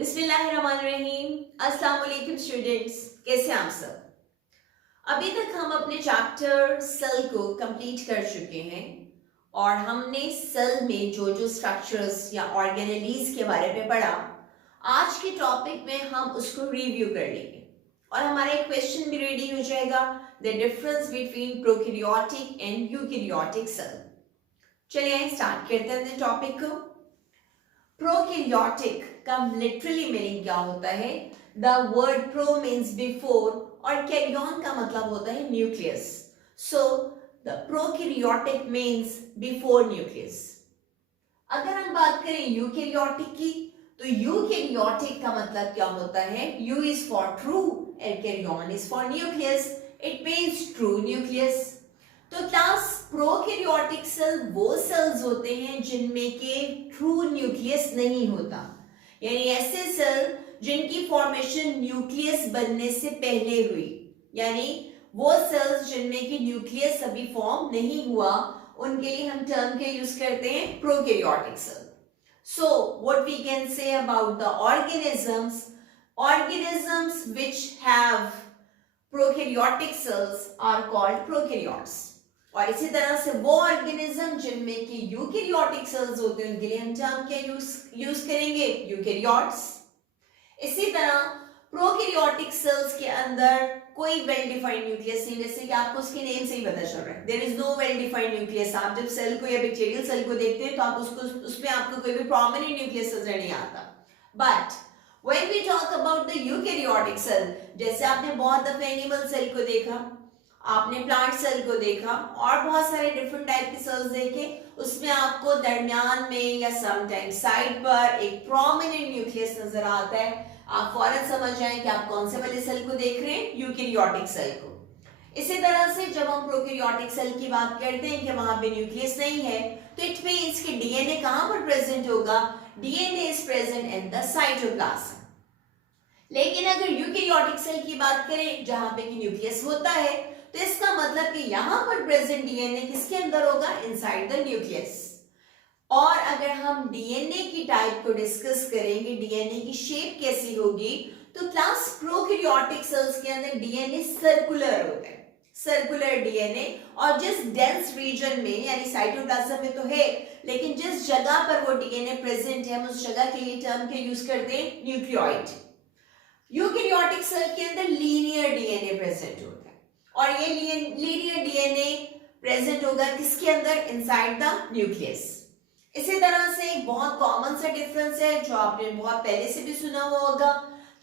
बिस्मिल्लाहिर्रहमानिर्रहीम। अस्सलाम वालेकुम स्टूडेंट्स, कैसे हैं आप सब। अभी तक हम अपने चैप्टर सेल को कंप्लीट कर चुके हैं और हमने सेल में जो जो स्ट्रक्चर्स या ऑर्गेनेलीज के बारे में पढ़ा, आज के टॉपिक में हम उसको रिव्यू कर लेंगे और हमारा एक क्वेश्चन भी रेडी हो जाएगा, the difference between prokaryotic and eukaryotic cell. चलिए स्टार्ट करते हैं टॉपिक को। प्रोकैरियोटिक का लिटरली मीनिंग क्या होता है? The word pro means before और कैरियन का मतलब होता है nucleus. So the prokaryotic means before nucleus. अगर हम बात करें यूकैरियोटिक की, तो यूकैरियोटिक का मतलब क्या होता है? Eu is for true and karyon is for nucleus. It means true nucleus. तो क्लास प्रोकैरियोटिक सेल वो सेल्स होते हैं जिनमें के ट्रू न्यूक्लियस नहीं होता, यानी ऐसे सेल जिनकी फॉर्मेशन न्यूक्लियस बनने से पहले हुई, यानी वो सेल्स जिनमें की न्यूक्लियस अभी फॉर्म नहीं हुआ, उनके लिए हम टर्म के यूज करते हैं prokaryotic cell. So what we can say about the organisms which have prokaryotic cells are called prokaryotes। और इसी तरह से वो ऑर्गेनिज्म जिनमें की यूकैरियोटिक सेल्स होते हैं, उनके लिए हम टर्म क्या यूज करेंगे? यूकैरियोट्स। इसी तरह प्रोकैरियोटिक सेल्स के अंदर कोई वेल डिफाइंड न्यूक्लियस नहीं, जैसे कि आपको उसके नेम से ही पता चल रहा है, there is no well defined nucleus. आप जब सेल को या बैक्टीरियल सेल को देखते हैं तो आप उसमें आपको कोई भी प्रोमिनेंट न्यूक्लियस नजर नहीं आता। But when we talk about the eukaryotic cell, जैसे आपने बहुत दफे एनिमल सेल को देखा, आपने प्लांट सेल को देखा और बहुत सारे डिफरेंट टाइप के सेल्स देखे, उसमें आपको दरमियान में या समटाइम साइड पर एक प्रोमिनेंट न्यूक्लियस नजर आता है। आप फौरन समझ जाएं कि आप कौन से वाले सेल को देख रहे हैं, यूकैरियोटिक सेल को। इसी तरह से जब हम प्रोकैरियोटिक सेल की बात करते हैं कि वहां पे न्यूक्लियस नहीं है, तो इट मींस कि डीएनए कहां पर प्रेजेंट होगा? DNA is present in the cytoplasm. लेकिन अगर यूकैरियोटिक सेल की बात करें जहां पे कि न्यूक्लियस होता है, तो इसका मतलब कि यहां पर प्रेजेंट डीएनए किसके अंदर होगा? Inside the nucleus. और अगर हम डीएनए की टाइप को डिस्कस करेंगे, डीएनए की शेप कैसी होगी, तो क्लास प्रोकैरियोटिक सेल्स के अंदर डीएनए सर्कुलर होता है, सर्कुलर डीएनए। और जिस डेंस रीजन में यानी साइटोप्लाज्म में तो है, लेकिन जिस जगह पर वो डीएनए प्रेजेंट है, हम उस जगह के लिए टर्म के यूज करते हैं न्यूक्लियोइड। यूकैरियोटिक सेल के अंदर लीनियर डीएनए प्रेजेंट होता है और ये लीनियर डीएनए प्रेजेंट होगा किसके अंदर? Inside the nucleus. इसी तरह से एक बहुत कॉमन सा डिफरेंस है जो आपने बहुत पहले से भी सुना हुआ होगा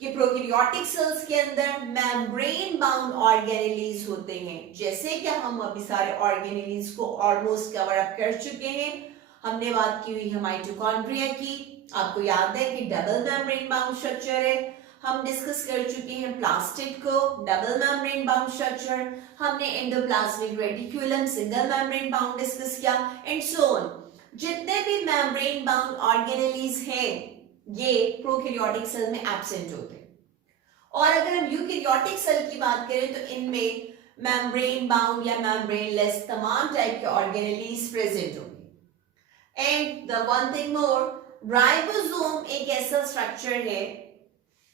कि प्रोकैरियोटिक सेल्स के अंदर मेम्ब्रेन बाउंड ऑर्गेनेलीज होते हैं। जैसे कि हम अभी सारे ऑर्गेनेलीज को ऑलमोस्ट कवर अप कर चुके हैं। हमने बात की हुई है माइटोकॉन्ड्रिया की, आपको याद है कि डबल मेम्ब्रेन बाउंड स्ट्रक्चर है। हम डिस्कस कर चुके हैं प्लास्टिड को, डबल मेम्ब्रेन बाउंड स्ट्रक्चर। हमने endoplasmic reticulum, single membrane bound discuss किया एंड सो ऑन। जितने भी मेम्ब्रेन बाउंड ऑर्गेनेलीज हैं, ये प्रोकैरियोटिक सेल में एब्सेंट होते हैं। और अगर हम यूकैरियोटिक सेल की बात करें तो इनमें मेम्ब्रेन बाउंड या मेम्ब्रेन लेस तमाम टाइप के ऑर्गेनेलीज प्रेजेंट होंगे। And the one thing more, ribosome एक ऐसा स्ट्रक्चर है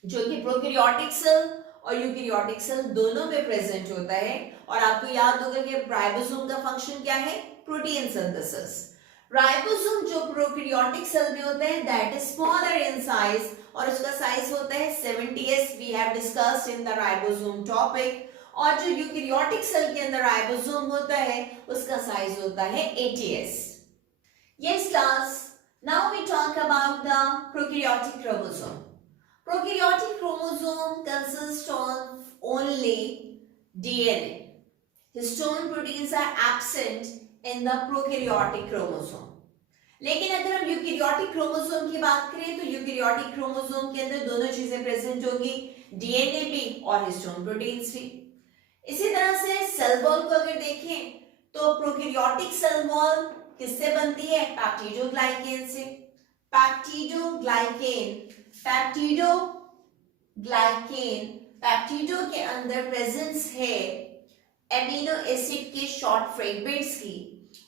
जो कि प्रोकैरियोटिक सेल और यूकैरियोटिक सेल दोनों में प्रेजेंट होता है। और आपको याद होगा कि राइबोसोम का फंक्शन क्या है? Protein synthesis. राइबोसोम जो प्रोकैरियोटिक सेल में होता है, that is smaller in size और उसका साइज होता है 70s। We have discussed in the ribosome topic. और जो यूकैरियोटिक सेल के अंदर राइबोसोम होता है, उसका साइज होता है 80s। Yes class, now we talk about the prokaryotic chromosome. Prokaryotic chromosome consists of only DNA. Histone proteins are absent in the prokaryotic chromosome. लेकिन अगर हम यूकैरियोटिक क्रोमोसोम की बात करें तो यूकैरियोटिक क्रोमोसोम के अंदर दोनों चीजें प्रेजेंट होगी, डीएनए भी और हिस्टोन प्रोटीन्स भी। इसी तरह से सेल वॉल को अगर देखें तो प्रोकैरियोटिक सेल वॉल किससे बनती है? पैप्टिडोग्लाइकेन से। पैप्टिडो के अंदर प्रेजेंस है एमिनो एसिड के शॉर्ट फ्रेगमेंट्स की,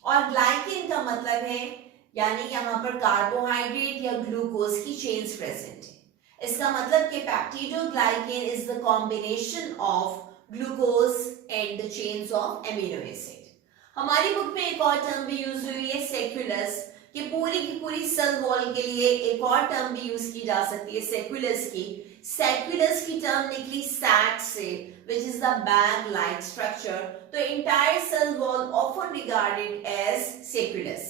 और ग्लाइकेन का मतलब है यानी यहाँ पर कार्बोहाइड्रेट या ग्लूकोज की चेन्स प्रेजेंट है। इसका मतलब कि peptidoglycan is the combination of glucose and the chains of amino acid. हमारी बुक में एक और टर्म भी यूज हुई है सेक्युलस, कि पूरी की पूरी सेल वॉल के लिए एक और टर्म भी यूज की जा सकती है सेक्युलस की। सेक्युलस की टर्म निकली सैक से, which is the bag like structure, तो entire cell wall often regarded as sequulous।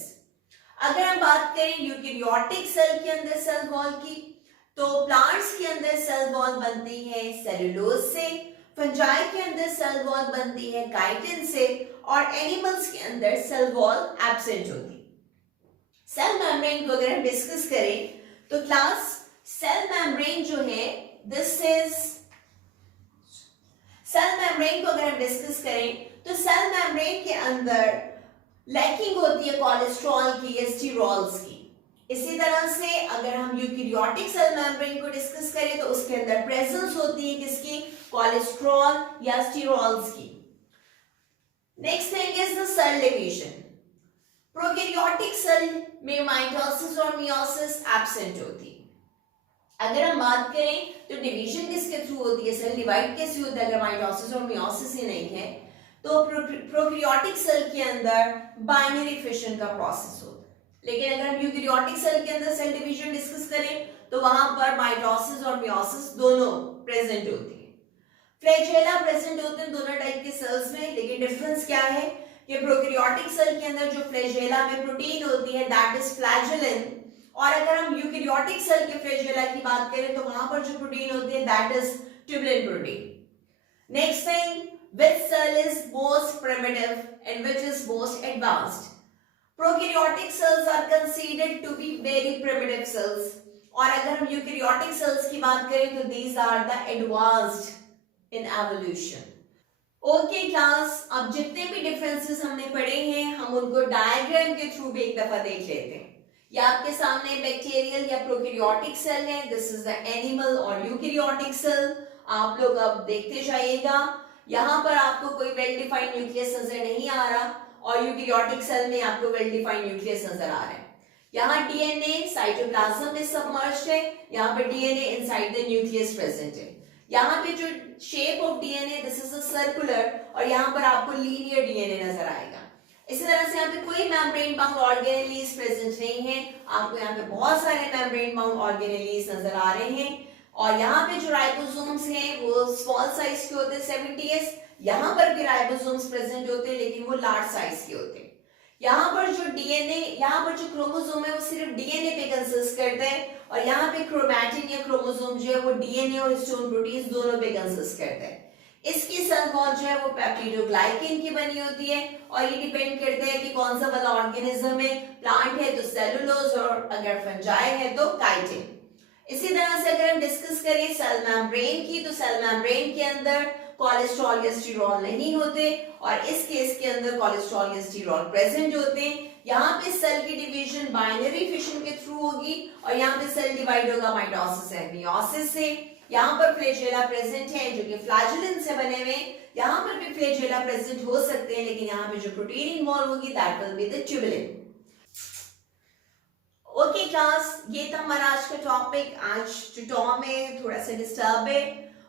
अगर हम बात करें यूकेरियोटिक सेल के अंदर सेल वॉल की, तो प्लांट्स के अंदर सेल वॉल बनती है सेलुलोज से, फंजाई के अंदर सेल वॉल बनती है काइटिन से, और एनिमल्स के अंदर सेल वॉल एब्सेंट होती है। सेल मेम्ब्रेन को अगर हम डिस्कस करें तो क्लास सेल मेम्ब्रेन जो है दिस इज सेल मेम्ब्रेन को अगर हम डिस्कस करें तो सेल मेम्ब्रेन के अंदर लैकिंग होती है कोलेस्ट्रॉल की या स्टीरोल्स की। इसी तरह से अगर हम यूकेरियोटिक सेल मेम्ब्रेन को डिस्कस करें तो उसके अंदर प्रेजेंस होती है किसकी, कोलेस्ट्रॉल या स्टीरोल्स की। Next thing is the cell division. Prokaryotic cell में माइटोसिस और मियोसिस एब्सेंट होती है। अगर हम बात करें तो डिवीजन किसके थ्रू होती है, सेल डिवाइड कैसे होता है अगर माइटोसिस और मियोसिस ही नहीं है, तो प्रोकैरियोटिक सेल के अंदर बाइनरी फिशन का प्रोसेस होता है। लेकिन अगर हम यूकेरियोटिक सेल के अंदर सेल डिवीजन डिस्कस करें तो वहां पर माइटोसिस और मियोसिस दोनों प्रेजेंट होती है। फ्लैजेला प्रेजेंट होते हैं दोनों टाइप के सेल्स में, लेकिन डिफरेंस क्या है कि प्रोकैरियोटिक सेल के अंदर जो फ्लैजेला में प्रोटीन होती है दैट इज फ्लैजेलिन, और अगर हम यूकेरियोटिक सेल के फ्लैजेला की बात करें तो वहां पर जो प्रोटीन होती है that is tubulin protein. Next thing, which cell is most primitive and which is most advanced? Prokaryotic cells are considered to be very primitive cells, और अगर हम यूकेरियोटिक सेल्स की बात करें तो these are the advanced in evolution। Okay class, अब जितने भी डिफरेंसेस हमने पढ़े हैं हम उनको डायग्राम के थ्रू भी एक दफा देख लेते हैं। ये आपके सामने बैक्टीरियल या प्रोकैरियोटिक सेल है, दिस इज द एनिमल और यूकेरियोटिक सेल। आप लोग अब देखते जाइएगा, यहाँ पर आपको कोई वेल डिफाइंड न्यूक्लियस नजर नहीं आ रहा और यूकेरियोटिक सेल में आपको वेल डिफाइंड न्यूक्लियस नजर आ रहा है। यहाँ डीएनए साइटोप्लाज्म में सबमर्ज्ड है, यहाँ पे DNA inside the nucleus present है। यहाँ पे जो shape of DNA this is a circular, और यहाँ पर आपको लीनियर डीएनए नजर आएगा। इसी तरह से यहाँ पे कोई मेम्ब्रेन बाउंड ऑर्गेनेलीज प्रेजेंट नहीं है, आपको यहाँ पे बहुत सारे मेम्ब्रेन बाउंड ऑर्गेनेलीज नजर आ रहे हैं। और यहाँ पे जो राइबोसोम्स हैं वो स्मॉल साइज के होते हैं 70s, यहाँ पर भी राइबोसोम्स प्रेजेंट होते हैं लेकिन वो लार्ज साइज के होते हैं। यहाँ पर जो डीएनए, यहाँ पर जो क्रोमोसोम है वो सिर्फ डीएनए पे कंसिस्ट करता है, और यहाँ पे क्रोमैटिन या क्रोमोसोम जो है वो डीएनए और हिस्टोन प्रोटीन दोनों पे कंसिस्ट करता है। इसकी सेल वॉल जो है वो पेप्टिडोग्लाइकेन की बनी होती है, और ये डिपेंड करता है कि कौन सा वाला ऑर्गेनिज्म है, प्लांट है तो सेलुलोज, और अगर फंजाई है तो काइटिन। इसी तरह से अगर हम डिस्कस करें सेल मेम्ब्रेन की, तो सेल मेम्ब्रेन के अंदर कोलेस्ट्रॉल या स्टीरोल नहीं होते, और इस केस के अंदर कोलेस्ट्रॉल या स्टीरोल प्रेजेंट होते हैं। यहाँ पे सेल की डिवीजन बाइनरी फिशन के थ्रू होगी, और यहाँ पे सेल डिवाइड होगा माइटोसिस एंड मियोसिस से। यहाँ पर फ्लैजेला प्रेजेंट है जो कि फ्लैजेलिन से बने हुए, यहाँ पर भी फ्लैजेला प्रेजेंट हो सकते हैं, लेकिन यहाँ पे जो प्रोटीन इन्वॉल्व होगी that will be the tubulin. Okay class, ये था हमारा आज का टॉपिक। आज ट्यूटोर में थोड़ा सा डिस्टर्ब है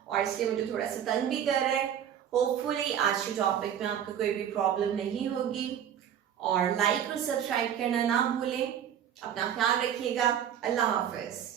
और इसलिए मुझे थोड़ा सा तंग भी कर रहा है। होपफुली आज के टॉपिक में आपको कोई भी प्रॉब्लम नहीं होगी, और लाइक और सब्सक्राइब करना ना भूलें। अपना ख्याल रखिएगा। अल्लाह हाफिज।